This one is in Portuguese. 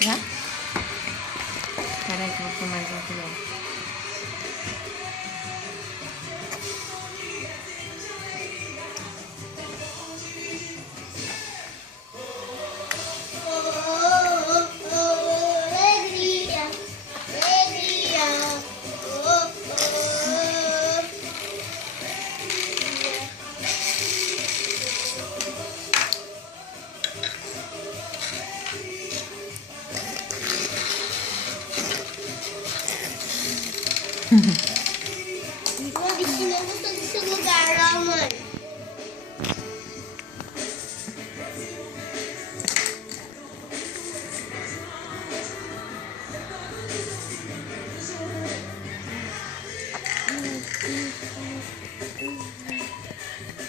Já? Espera aí que eu vou pôr mais um colher. Alegria, alegria. Uhum.